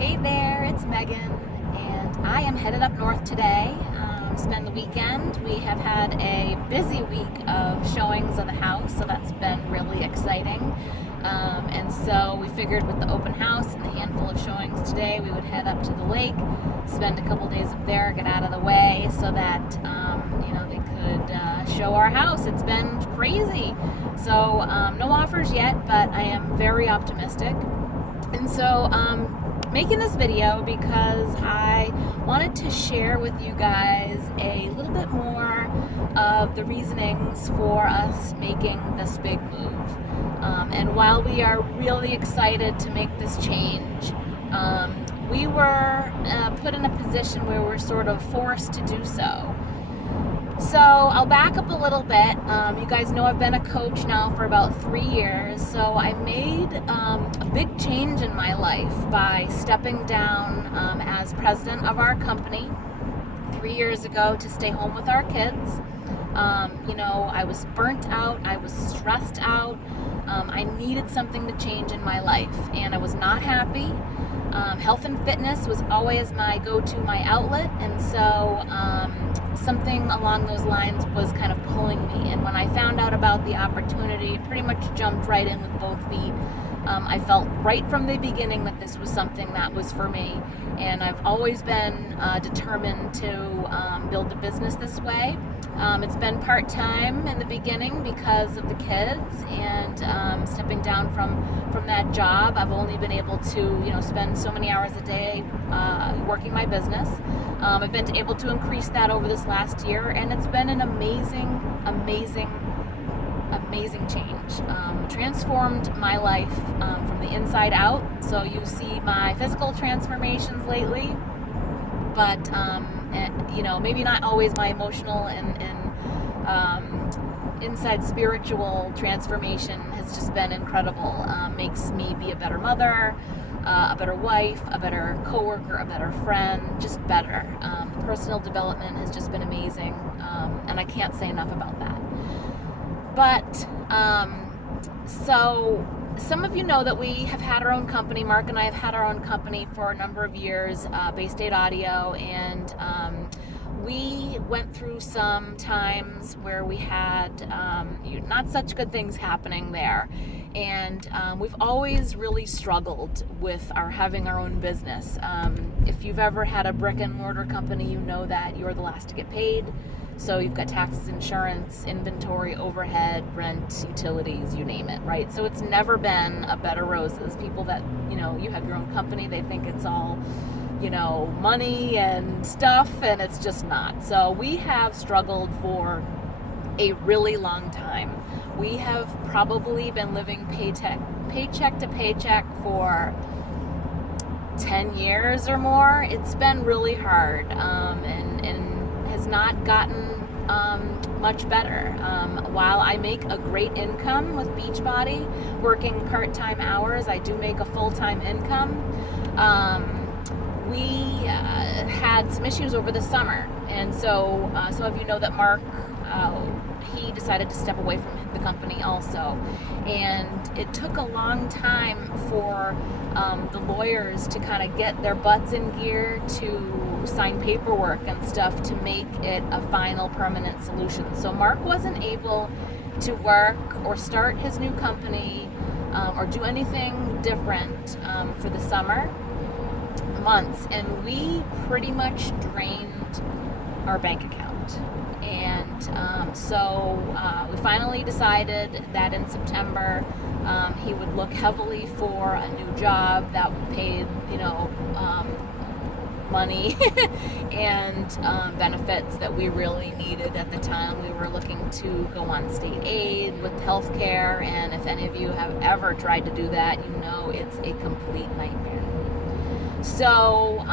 Hey there, it's Megan, and I am headed up north today. Spend the weekend. We have had a busy week of showings of the house, so that's been really exciting. And so we figured with the open house and the handful of showings today, we would head up to the lake, spend a couple days up there, get out of the way, so that they could show our house. It's been crazy. So no offers yet, but I am very optimistic. And so making this video because I wanted to share with you guys a little bit more of the reasonings for us making this big move. And while we are really excited to make this change, we were put in a position where we're sort of forced to do so. So I'll back up a little bit. You guys know I've been a coach now for about 3 years. So I made a big change in my life by stepping down as president of our company 3 years ago to stay home with our kids. I was burnt out. I was stressed out. I needed something to change in my life, and I was not happy. Health and fitness was always my go-to, my outlet, and so something along those lines was kind of pulling me. And when I found out about the opportunity, it pretty much jumped right in with both feet. I felt right from the beginning that this was something that was for me, and I've always been determined to build a business this way. It's been part-time in the beginning because of the kids, and stepping down from that job, I've only been able to spend so many hours a day working my business. I've been able to increase that over this last year, and it's been an amazing change. Transformed my life from the inside out. So you see my physical transformations lately, but maybe not always my emotional and inside spiritual transformation has just been incredible. Makes me be a better mother, a better wife, a better coworker, a better friend, just better. Personal development has just been amazing, and I can't say enough about that. But so some of you know that we have had our own company. Mark and I have had our own company for a number of years, Bay State Audio, and we went through some times where we had not such good things happening there. And we've always really struggled with having our own business. If you've ever had a brick and mortar company, you know that you're the last to get paid. So you've got taxes, insurance, inventory, overhead, rent, utilities, you name it, right? So it's never been a bed of roses. People that, you have your own company, they think it's all, money and stuff, and it's just not. So we have struggled for a really long time. We have probably been living paycheck to paycheck for 10 years or more. It's been really hard, and has not gotten much better. While I make a great income with Beachbody, working part-time hours, I do make a full-time income. We had some issues over the summer, and so some of you know that Mark, he decided to step away from the company also, and it took a long time for the lawyers to kind of get their butts in gear to sign paperwork and stuff to make it a final permanent solution. So Mark wasn't able to work or start his new company or do anything different for the summer months, and we pretty much drained our bank account. And so we finally decided that in September he would look heavily for a new job that paid money and benefits that we really needed at the time. We were looking to go on state aid with health care, and if any of you have ever tried to do that, it's a complete nightmare. So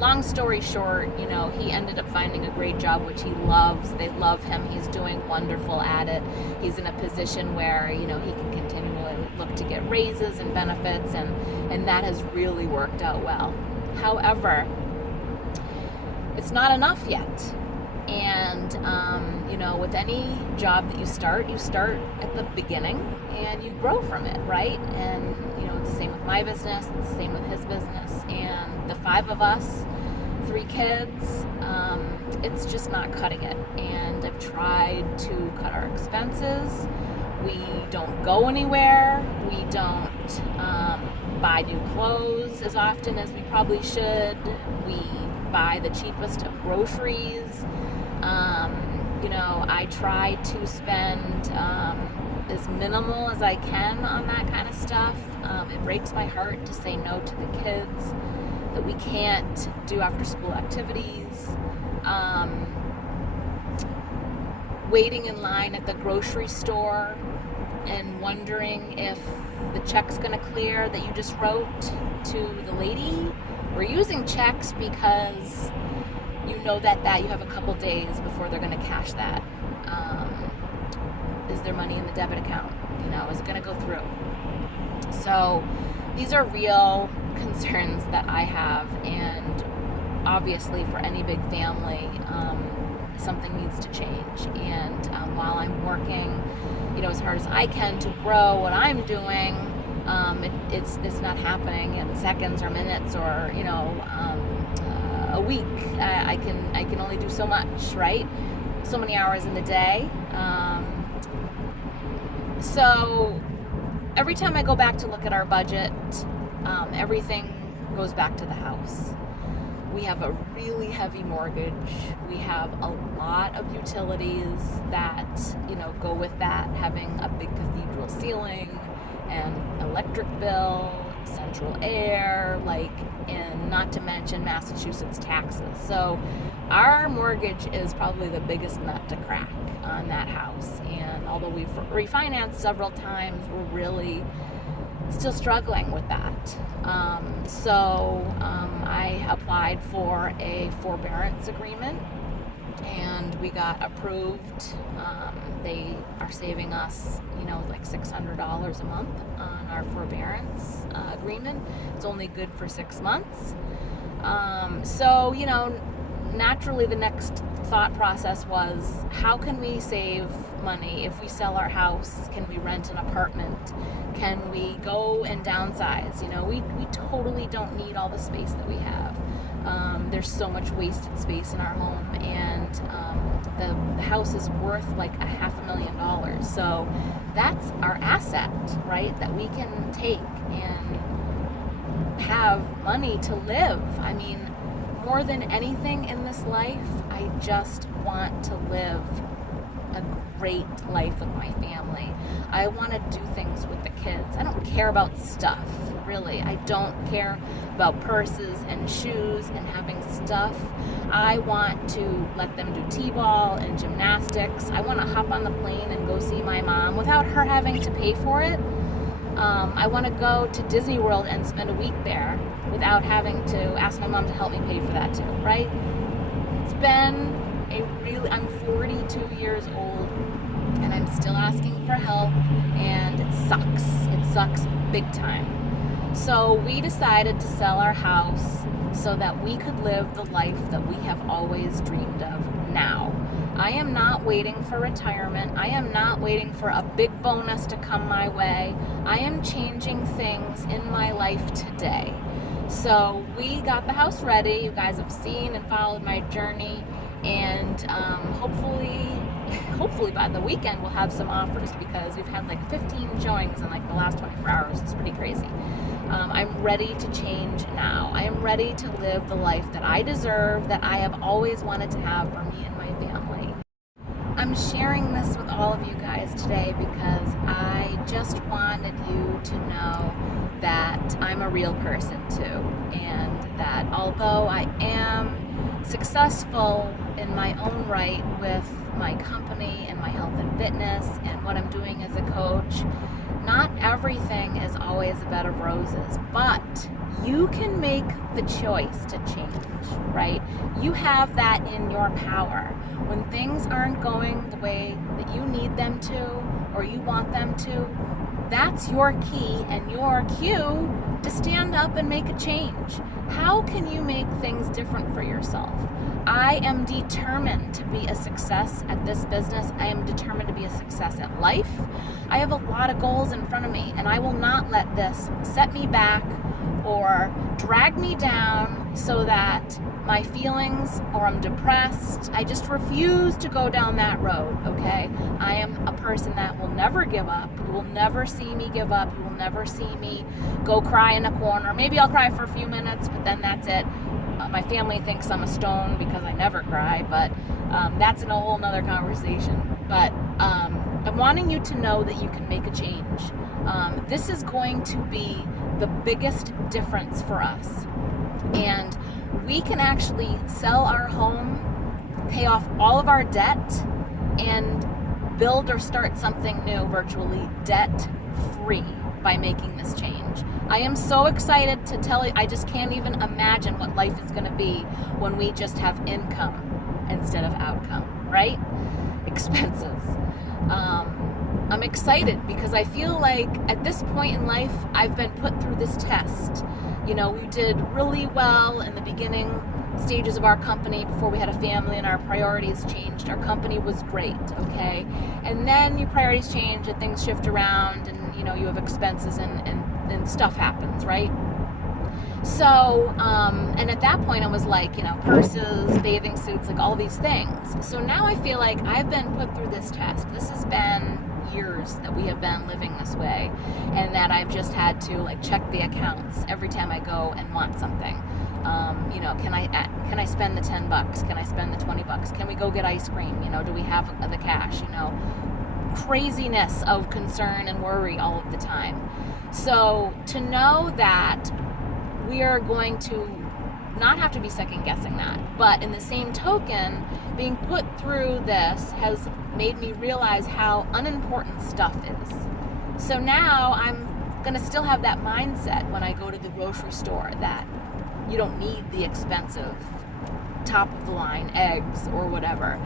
long story short, he ended up finding a great job, which he loves. They love him. He's doing wonderful at it. He's in a position where, he can continually look to get raises and benefits, and that has really worked out well. However, it's not enough yet. And, with any job that you start at the beginning and you grow from it, right? And, it's the same with my business, it's the same with his business. And the 5 of us, 3 kids, it's just not cutting it. And I've tried to cut our expenses. We don't go anywhere. We don't buy new clothes as often as we probably should. We buy the cheapest of groceries. I try to spend as minimal as I can on that kind of stuff. It breaks my heart to say no to the kids, that we can't do after school activities. Waiting in line at the grocery store and wondering if the check's going to clear that you just wrote to the lady. We're using checks because you know that you have a couple days before they're going to cash that. Is there money in the debit account? Is it going to go through? So these are real concerns that I have, and obviously for any big family, something needs to change. And while I'm working, as hard as I can to grow what I'm doing, it's not happening in seconds or minutes or a week. I can only do so much, right? So many hours in the day. So every time I go back to look at our budget, everything goes back to the house. We have a really heavy mortgage. We have a lot of utilities that, go with that, having a big cathedral ceiling, and electric bill, central air, and not to mention Massachusetts taxes. So our mortgage is probably the biggest nut to crack on that house. And although we've refinanced several times, we're really still struggling with that. I applied for a forbearance agreement and we got approved. They are saving us, $600 a month on our forbearance agreement. It's only good for 6 months. Naturally the next thought process was, how can we save money if we sell our house? Can we rent an apartment? Can we go and downsize? We totally don't need all the space that we have. There's so much wasted space in our home, and the house is worth like $500,000. So that's our asset, right? That we can take and have money to live. I mean, more than anything in this life, I just want to live a great life with my family. I want to do things with the kids. I don't care about stuff, really. I don't care about purses and shoes and having stuff. I want to let them do t-ball and gymnastics. I want to hop on the plane and go see my mom without her having to pay for it. I want to go to Disney World and spend a week there without having to ask my mom to help me pay for that too, right? It's been I'm 42 years old and I'm still asking for help, and it sucks. It sucks big time. So we decided to sell our house so that we could live the life that we have always dreamed of now. I am not waiting for retirement. I am not waiting for a big bonus to come my way. I am changing things in my life today. So we got the house ready. You guys have seen and followed my journey, and hopefully by the weekend we'll have some offers, because we've had 15 showings in the last 24 hours. It's pretty crazy. I'm ready to change now. I am ready to live the life that I deserve, that I have always wanted to have for me and my family. I'm sharing this with all of you guys today because I just wanted you to know that I'm a real person too, and that although I am successful in my own right with my company and my health and fitness and what I'm doing as a coach, not everything is always a bed of roses, but you can make the choice to change, right? You have that in your power. When things aren't going the way that you need them to or you want them to, that's your key and your cue to stand up and make a change. How can you make things different for yourself? I am determined to be a success at this business. I am determined to be a success at life. I have a lot of goals in front of me, and I will not let this set me back or drag me down so that my feelings or I'm depressed. I just refuse to go down that road, okay? I am a person that will never give up. You will never see me give up. You will never see me go cry in a corner. Maybe I'll cry for a few minutes, but then that's it. My family thinks I'm a stone because I never cry, but that's in a whole nother conversation. But I'm wanting you to know that you can make a change. This is going to be the biggest difference for us. And we can actually sell our home, pay off all of our debt, and build or start something new virtually debt-free by making this change. I am so excited to tell you, I just can't even imagine what life is going to be when we just have income instead of outcome, right? Expenses. I'm excited because I feel like at this point in life, I've been put through this test. You know, we did really well in the beginning stages of our company before we had a family and our priorities changed. Our company was great, okay? And then your priorities change and things shift around and, you know, you have expenses and stuff happens, right? So, and at that point I was like, you know, purses, bathing suits, like all these things. So now I feel like I've been put through this test. This has been years that we have been living this way, and that I've just had to like check the accounts every time I go and want something. You know, can I spend the $10? Can I spend the $20? Can we go get ice cream? You know, do we have the cash? You know, craziness of concern and worry all of the time. So to know that we are going to not have to be second guessing that, but in the same token, being put through this has made me realize how unimportant stuff is. So now I'm going to still have that mindset when I go to the grocery store that you don't need the expensive top of the line eggs or whatever.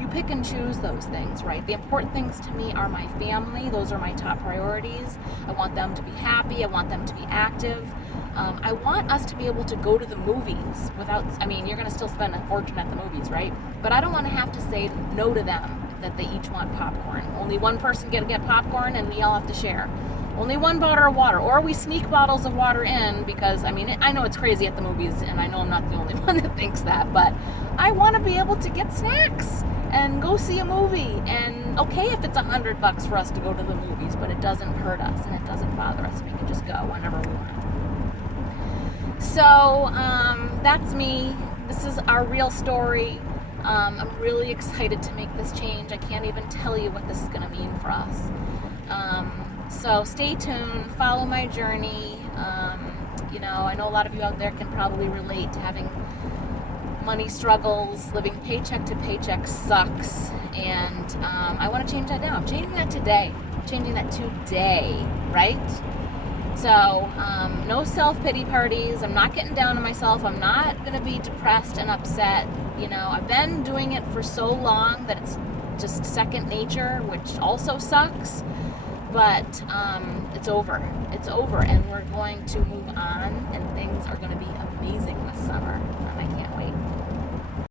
You pick and choose those things, right? The important things to me are my family. Those are my top priorities. I want them to be happy. I want them to be active. I want us to be able to go to the movies without, I mean, you're going to still spend a fortune at the movies, right? But I don't want to have to say no to them that they each want popcorn. Only one person get popcorn and we all have to share. Only one bottle of water, or we sneak bottles of water in because, I mean, I know it's crazy at the movies and I know I'm not the only one that thinks that, but I want to be able to get snacks and go see a movie. And okay, if it's $100 for us to go to the movies, but it doesn't hurt us and it doesn't bother us. We can just go whenever we want. So that's me. This is our real story. I'm really excited to make this change. I can't even tell you what this is going to mean for us. So stay tuned, follow my journey. You know, I know a lot of you out there can probably relate to having money struggles. Living paycheck to paycheck sucks. And I want to change that now. I'm changing that today. Right? So, no self-pity parties. I'm not getting down on myself. I'm not going to be depressed and upset. You know, I've been doing it for so long that it's just second nature, which also sucks. But it's over. It's over, and we're going to move on, and things are going to be amazing this summer, and I can't wait.